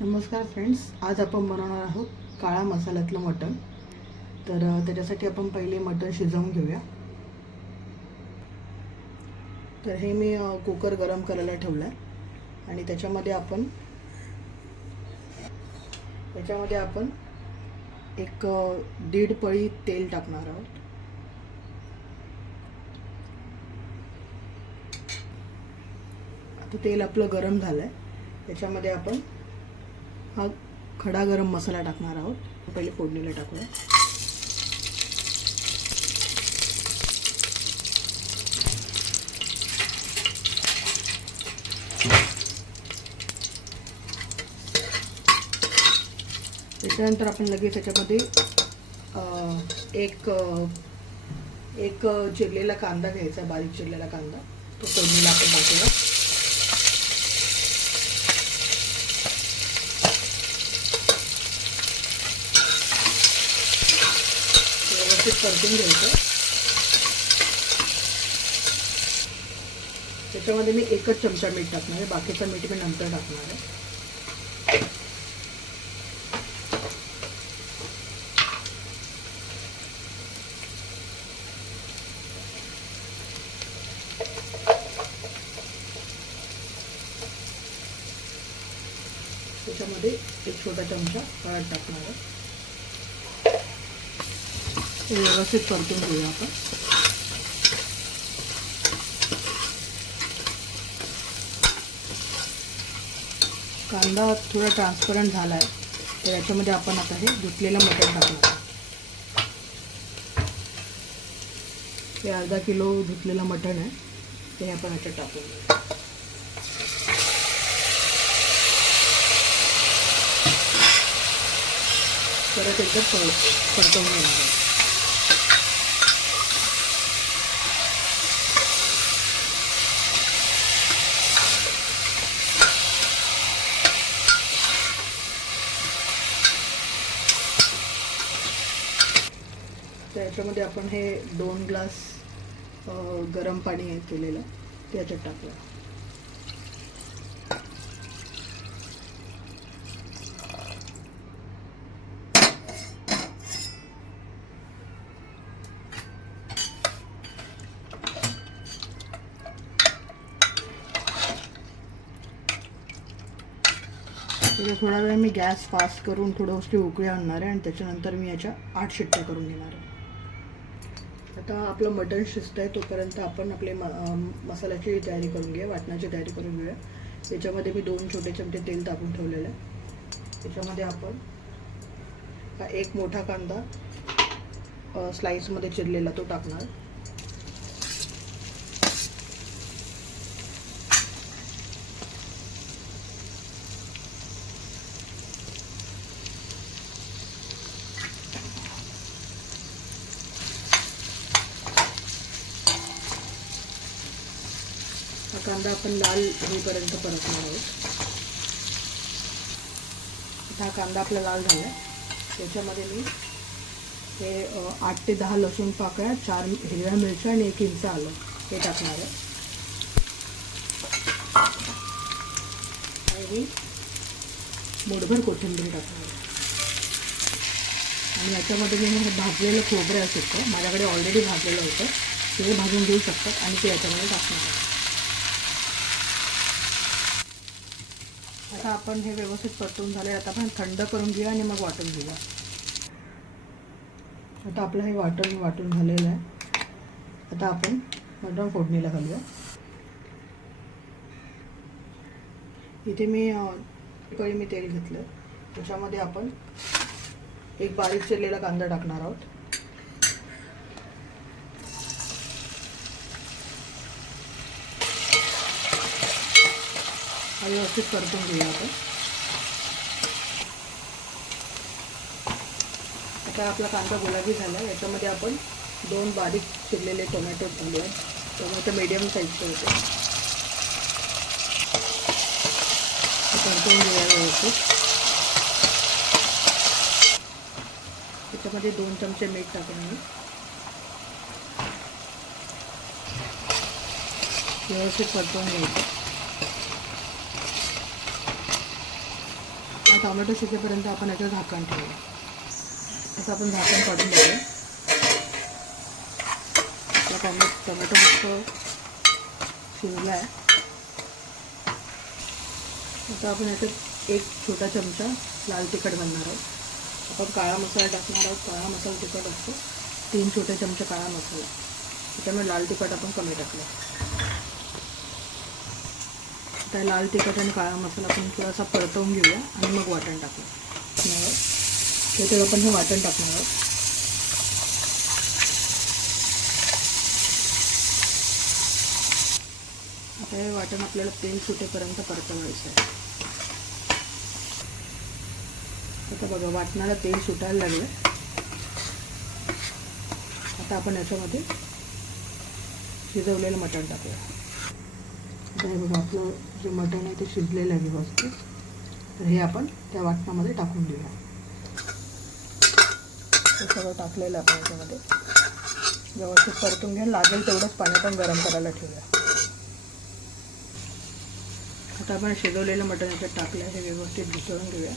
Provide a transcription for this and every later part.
नमस्कार फ्रेंड्स, आज आपण बनवणार आहोत काळा मसाल्यातलं मटण. तर त्याच्यासाठी आपण पहिले मटण शिजवून घेऊया. तर हे मी कुकर गरम करायला ठेवला आहे आणि त्याच्यामध्ये आपण एक दीड पळी तेल टाकणार आहोत. आता तेल आपलं गरम झालं आहे. त्याच्यामध्ये आपण हा खडा गरम मसाला टाकणार आहोत. पहिले फोडणीला टाकूया. त्याच्यानंतर आपण लगेच त्याच्यामध्ये एक चिरलेला कांदा घ्यायचा, बारीक चिरलेला कांदा. तो फोडणीला आपण टाकूया. व्यवस्थित परतून घ्यायचं. त्याच्यामध्ये मी एकच चमचा मीठ टाकणार आहे, बाकीचं मीठ मी नंतर टाकणार आहे. त्याच्यामध्ये एक छोटा चमचा हळद टाकणार आहे. व्यवस्थित परतून घेऊया आपण. कांदा थोडा ट्रान्सपरंट झाला आहे, तर याच्यामध्ये आपण आता हे धुतलेलं मटण टाकणार. हे अर्धा किलो धुतलेलं मटण आहे, ते आपण याच्यात टाकूया. परत एकदा परतवून घेणार आहे. त्याच्यामध्ये आपण हे 2 ग्लास गरम पाणी केलेलं ते याच्यात टाकूया. थोडा वेळ मी गॅस फास्ट करून थोडंशी उकळी आणणार आहे आणि त्याच्यानंतर मी याच्या 8 शिट्ट्या करून घेणार आहे. आता आपलं मटण शिजत आहे, तोपर्यंत आपण आपले मसाल्याची तयारी करून घेऊया, वाटणाची तयारी करून घेऊया. त्याच्यामध्ये मी 2 छोटे चमचे तेल टाकून ठेवलेलं आहे. त्याच्यामध्ये आपण एक मोठा कांदा स्लाइसमध्ये चिरलेला तो टाकणार. हा कांदा आपण लाल होईपर्यंत परतणार आहोत. हा कांदा आपला लाल झाला. त्याच्यामध्ये मी हे 8 ते 10 लसूण पाकळ्या, 4 हिरव्या मिरच्या आणि 1 इंच आलं हे टाकणार आहे. आणि मूठभर कोथिंबीर टाकणार आहे. आणि याच्यामध्ये मी भाजलेलं खोबरं असतं, माझ्याकडे ऑलरेडी भाजलेलं होतं, ते भाजून घेऊ शकतात आणि ते याच्यामध्ये टाकणार आहे. आता आपण हे व्यवस्थित परतून झाले. आता आपण थंड करून घेऊया आणि मग वाटून घेऊया. आता आपलं हे वाटून झालेलं आहे. आता आपण मटण फोडणीला घालूया. इथे मी तेल घेतलं. त्याच्यामध्ये आपण एक बारीक चिरलेला कांदा टाकणार आहोत. व्यवस्थित परतून घेऊया आपण. आता आपला कांदा गुलाबी झाला. याच्यामध्ये आपण 2 बारीक चिरलेले टोमॅटो ठेवले आहेत. टोमॅटो मीडियम साईजचे होते. परतून घेऊया व्यवस्थित. त्याच्यामध्ये 2 चमचे मीठ टाकून व्यवस्थित परतवून घ्यायचं. टोमॅटो शिजेपर्यंत आपण याचं झाकण ठेवूया. असं आपण झाकण काढून घेऊया. आपला टोमॅटो मस्त शिजला आहे. आता आपण याच्यात 1 छोटा चमचा लाल तिखट घालणार आहोत. आपण काळा मसाला टाकणार आहोत. काळा मसाला तिखट असतो. 3 छोटे चमचे काळा मसाला. त्यामुळे लाल तिखट आपण कमी टाकलं. आता लाल तिखट आणि काळा मसाला आपण थोडासा परतवून घेऊया आणि मग वाटण टाकू. त्याच्यात आपण हे वाटण टाकणार आहोत. आता हे वाटण आपल्याला तेल सुटेपर्यंत परतवायचं आहे. आता बघा वाटणाला तेल सुटायला लागलं. आता आपण याच्यामध्ये शिजवलेलं मटण टाकूया. आता हे बघा आपलं जे मटण आहे ते शिजलेलं आहे व्यवस्थित. तर हे आपण त्या वाटणामध्ये टाकून देऊया. हे सगळं टाकलेलं आपण याच्यामध्ये व्यवस्थित परतून घेऊन लागेल तेवढंच पाणी पण गरम करायला ठेवूया. आता आपण शिजवलेलं मटण याच्यात टाकलं आहे. हे व्यवस्थित मिसळून घेऊया.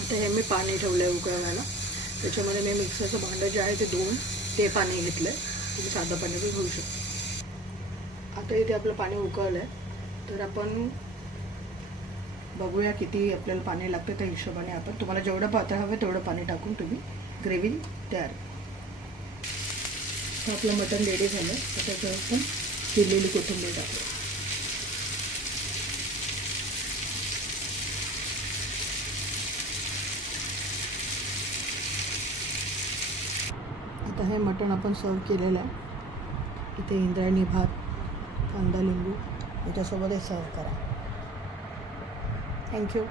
आता हे मी पाणी ठेवलं आहे उकळवायला. त्याच्यामध्ये मी मिक्सरचं भांडं जे आहे ते धुवून ते पाणी घेतलं आहे. तुम्ही साधं पाणी पण घेऊ शकता. आता इथे आपलं पाणी उकळलं आहे. तर आपण बघूया किती आपल्याला पाणी लागतं. त्या हिशोबाने आपण तुम्हाला जेवढं पातळ हवं तेवढं पाणी टाकून तुम्ही ग्रेव्ही तयार. तर आपलं मटण रेडी झालं. तर त्याच्यावर आपण चिरलेली कोथिंबीर टाकू. आता हे मटण आपण सर्व केलेलं आहे. इथे इंद्रायणी भात, कांदा लिंबू याच्यासोबत हे सर्व करा. थँक्यू.